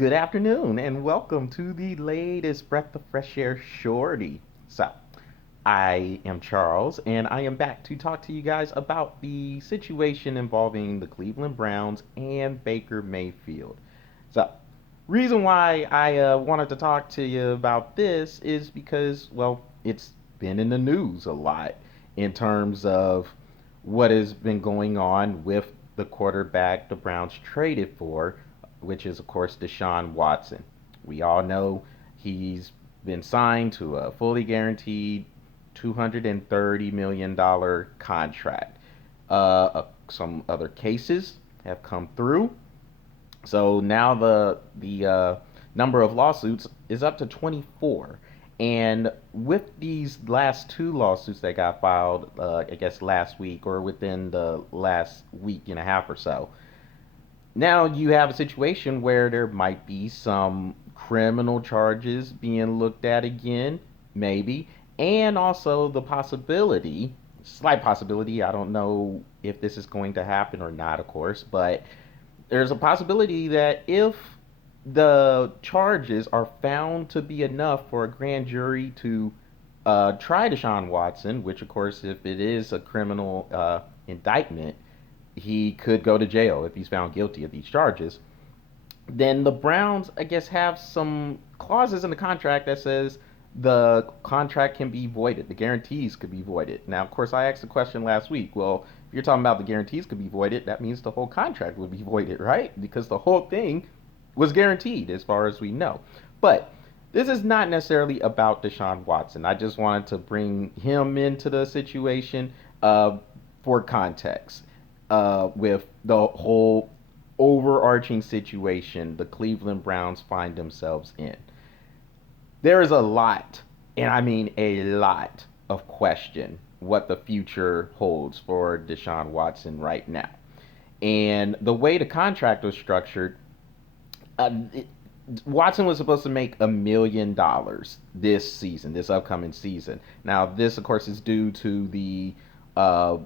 Good afternoon, and welcome to the latest Breath of Fresh Air Shorty. So, I am Charles, and I am back to talk to you guys about the situation involving the Cleveland Browns and Baker Mayfield. So, reason why I wanted to talk to you about this is because, well, it's been in the news a lot in terms of what has been going on with the quarterback the Browns traded for, which is, of course, Deshaun Watson. We all know he's been signed to a fully guaranteed $230 million contract. Some other cases have come through. So now the number of lawsuits is up to 24. And with these last two lawsuits that got filed, I guess last week or within the last week and a half or so, now you have a situation where there might be some criminal charges being looked at again, maybe, and also the possibility, slight possibility, I don't know if this is going to happen or not, of course, but there's a possibility that if the charges are found to be enough for a grand jury to try Deshaun Watson, which, of course, if it is a criminal indictment, he could go to jail if he's found guilty of these charges. Then the Browns, I guess, have some clauses in the contract that says the contract can be voided. The guarantees could be voided. Now, of course, I asked the question last week. Well, if you're talking about the guarantees could be voided, that means the whole contract would be voided, right? Because the whole thing was guaranteed, as far as we know. But this is not necessarily about Deshaun Watson. I just wanted to bring him into the situation for context with the whole overarching situation the Cleveland Browns find themselves in. There is a lot, and I mean a lot, of question what the future holds for Deshaun Watson right now. And the way the contract was structured, it, Watson was supposed to make $1 million this season, this upcoming season. Now, this, of course, is due uh,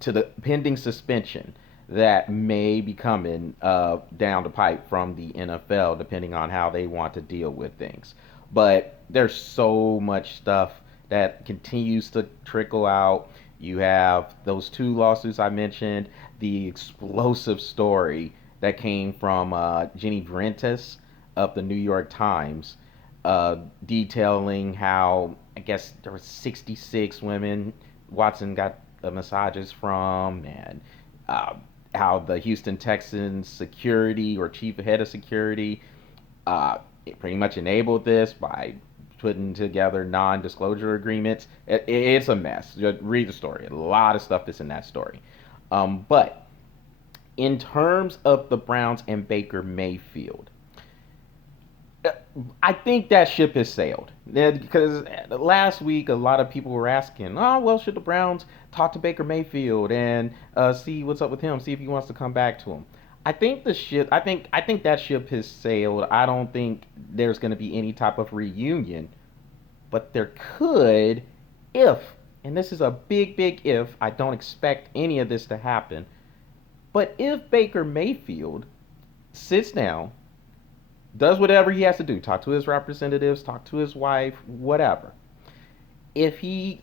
to the pending suspension that may be coming down the pipe from the NFL, depending on how they want to deal with things. But there's so much stuff that continues to trickle out. You have those two lawsuits I mentioned, the explosive story that came from Jenny Vrentas of the New York Times, detailing how I guess there were 66 women Watson got massages from, and uh, how the Houston Texans security or chief head of security it pretty much enabled this by putting together non-disclosure agreements. It's a mess. Just read the story. A lot of stuff that's in that story. But in terms of the Browns and Baker Mayfield, I think that ship has sailed. Because last week, a lot of people were asking, oh, well, should the Browns talk to Baker Mayfield and see what's up with him, see if he wants to come back to him? I think the ship. I think that ship has sailed. I don't think there's going to be any type of reunion, but there could, if, and this is a big, big if. I don't expect any of this to happen, but if Baker Mayfield sits down, does whatever he has to do, talk to his representatives, talk to his wife, whatever. If he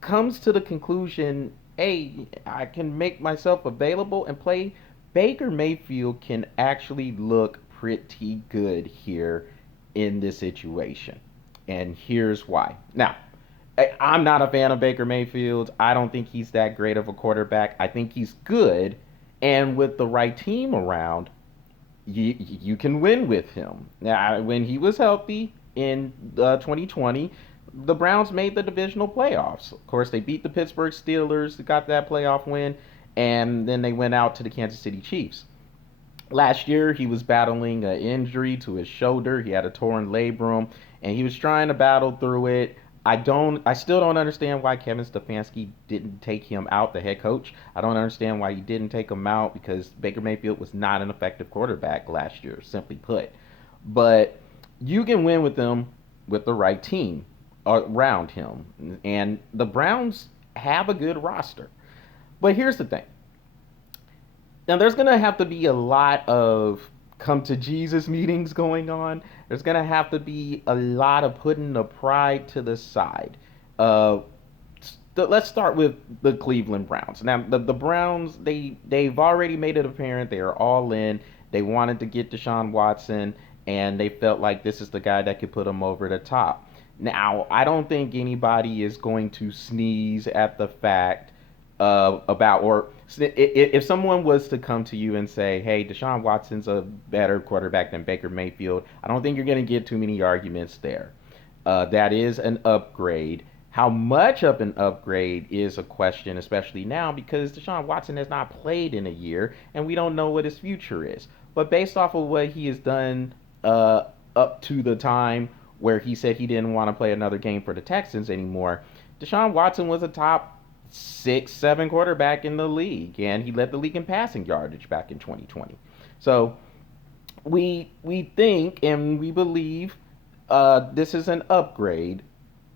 comes to the conclusion, hey, I can make myself available and play, Baker Mayfield can actually look pretty good here in this situation. And here's why. Now, I'm not a fan of Baker Mayfield. I don't think he's that great of a quarterback. I think he's good. And with the right team around, you can win with him. Now, when he was healthy in 2020, the Browns made the divisional playoffs. Of course, they beat the Pittsburgh Steelers, got that playoff win, and then they went out to the Kansas City Chiefs. Last year, he was battling an injury to his shoulder. He had a torn labrum, and he was trying to battle through it. I still don't understand why Kevin Stefanski didn't take him out, the head coach. I don't understand why he didn't take him out because Baker Mayfield was not an effective quarterback last year, simply put. But you can win with them with the right team around him, and the Browns have a good roster. But here's the thing. Now, there's going to have to be a lot of come to Jesus meetings going on. There's going to have to be a lot of putting the pride to the side. Uh, let's start with the Cleveland Browns. Now, the Browns, they've already made it apparent they are all in. They wanted to get Deshaun Watson, and they felt like this is the guy that could put them over the top. Now, I don't think anybody is going to sneeze at the fact about, or if someone was to come to you and say, "Hey, Deshaun Watson's a better quarterback than Baker Mayfield," I don't think you're going to get too many arguments there. That is an upgrade. How much of an upgrade is a question, especially now because Deshaun Watson has not played in a year and we don't know what his future is. But based off of what he has done up to the time where he said he didn't want to play another game for the Texans anymore, Deshaun Watson was a top 6, 7 quarterback in the league, and he led the league in passing yardage back in 2020. So we think and we believe this is an upgrade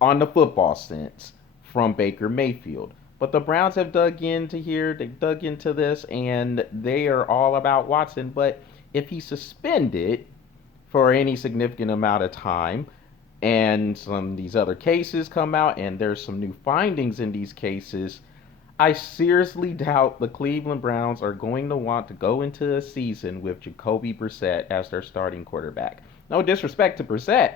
on the football sense from Baker Mayfield. But the Browns have dug into here, they've dug into this, and they are all about Watson. But if he's suspended for any significant amount of time, and some of these other cases come out, and there's some new findings in these cases, I seriously doubt the Cleveland Browns are going to want to go into a season with Jacoby Brissett as their starting quarterback. No disrespect to Brissett,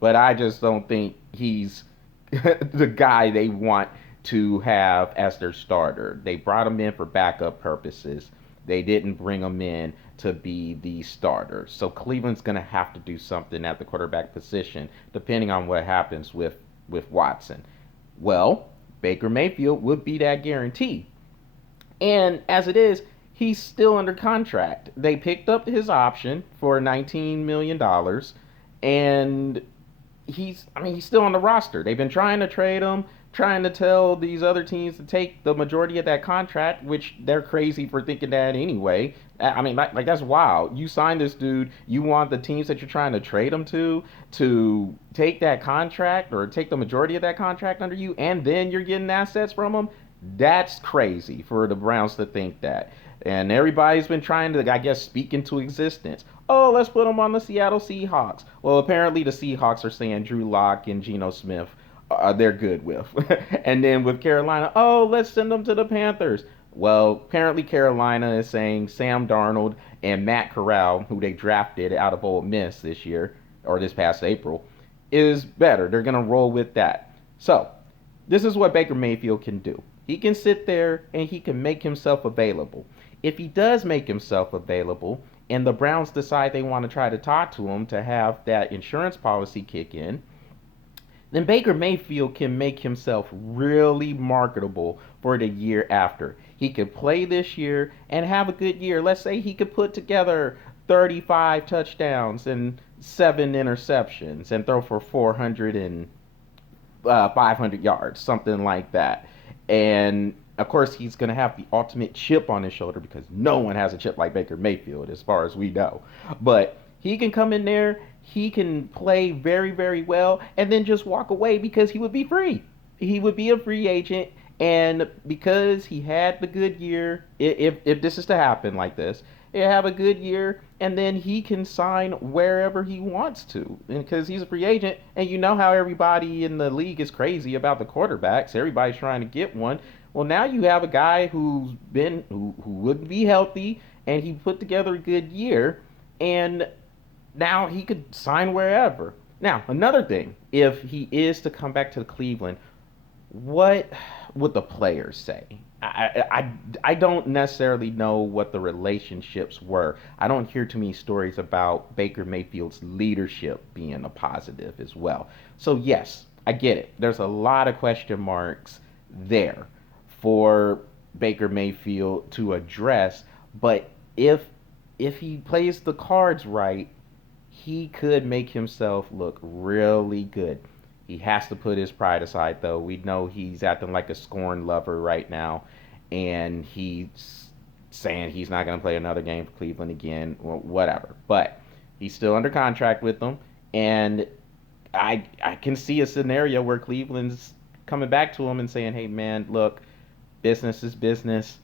but I just don't think he's the guy they want to have as their starter. They brought him in for backup purposes. They didn't bring him in to be the starter. So Cleveland's going to have to do something at the quarterback position, depending on what happens with Watson. Well, Baker Mayfield would be that guarantee. And as it is, he's still under contract. They picked up his option for $19 million, and he's still on the roster. They've been trying to trade him, trying to tell these other teams to take the majority of that contract, which they're crazy for thinking that anyway. I mean, like that's wild. You signed this dude. You want the teams that you're trying to trade him to take that contract or take the majority of that contract under you, and then you're getting assets from him. That's crazy for the Browns to think that. And everybody's been trying to, I guess, speak into existence. Oh, let's put him on the Seattle Seahawks. Well, apparently the Seahawks are saying Drew Lock and Geno Smith they're good with. And then with Carolina, oh, let's send them to the Panthers. Well, apparently Carolina is saying Sam Darnold and Matt Corral, who they drafted out of Ole Miss this year, or this past April, is better. They're going to roll with that. So, this is what Baker Mayfield can do. He can sit there and he can make himself available. If he does make himself available and the Browns decide they want to try to talk to him to have that insurance policy kick in, then Baker Mayfield can make himself really marketable for the year after. He could play this year and have a good year. Let's say he could put together 35 touchdowns and 7 interceptions and throw for 400 and 500 yards, something like that. And of course, he's going to have the ultimate chip on his shoulder because no one has a chip like Baker Mayfield, as far as we know. But he can come in there, he can play very, very well, and then just walk away because he would be free. He would be a free agent, and because he had the good year, if this is to happen like this, he'll have a good year, and then he can sign wherever he wants to, because he's a free agent, and you know how everybody in the league is crazy about the quarterbacks. Everybody's trying to get one. Well, now you have a guy who wouldn't be healthy, and he put together a good year, and now he could sign wherever. Now, another thing, if he is to come back to Cleveland, what would the players say? I don't necessarily know what the relationships were. I don't hear too many stories about Baker Mayfield's leadership being a positive as well. So, yes, I get it. There's a lot of question marks there for Baker Mayfield to address, but if he plays the cards right, he could make himself look really good. He has to put his pride aside, though. We know he's acting like a scorned lover right now, and he's saying he's not going to play another game for Cleveland again, or whatever. But he's still under contract with them, and I can see a scenario where Cleveland's coming back to him and saying, hey, man, look, business is business.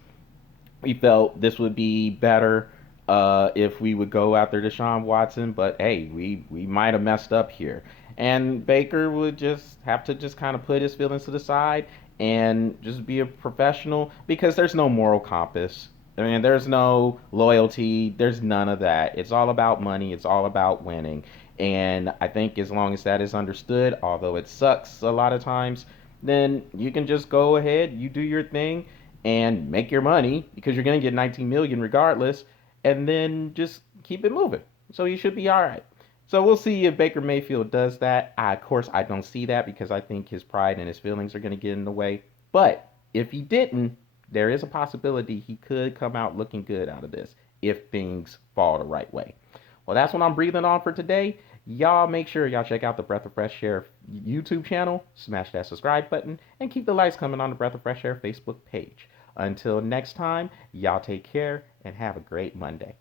We felt this would be better if we would go after Deshaun Watson, but hey, we might have messed up here. And Baker would just have to just kind of put his feelings to the side and just be a professional because there's no moral compass. I mean, there's no loyalty. There's none of that. It's all about money. It's all about winning. And I think as long as that is understood, although it sucks a lot of times, then you can just go ahead, you do your thing, and make your money because you're gonna get 19 million regardless, and then just keep it moving. So you should be all right. So we'll see if Baker Mayfield does that. Of course, I don't see that because I think his pride and his feelings are going to get in the way. But if he didn't, there is a possibility he could come out looking good out of this if things fall the right way. Well, that's what I'm breathing on for today. Y'all make sure y'all check out the Breath of Fresh Air YouTube channel, smash that subscribe button, and keep the lights coming on the Breath of Fresh Air Facebook page. Until next time, y'all take care and have a great Monday.